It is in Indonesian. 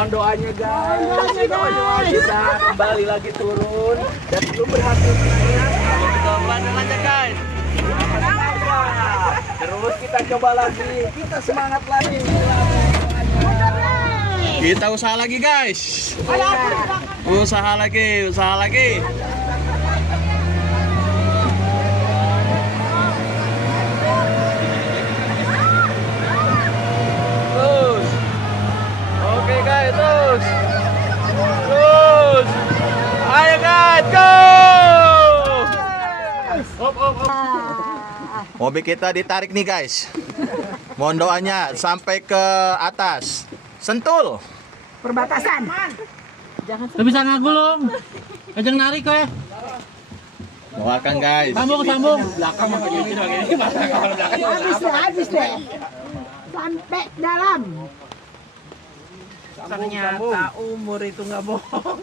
Mohon doanya guys. Kita kembali lagi turun dan belum berhasil menaik. Kita bandel aja guys. Terus kita coba lagi. Kita semangat lagi. Kita usaha lagi guys. Usaha lagi. Terus. Oke guys, terus. Ayo guys, go. Op. Mobil kita ditarik nih guys. Mohon doanya sampai ke atas. Sentul. Perbatasan. Lu bisa ngagulung. Ajang narik kok ya. Doakan guys. Sambung. Habis deh. Sampai dalam. Ternyata umur itu nggak bohong.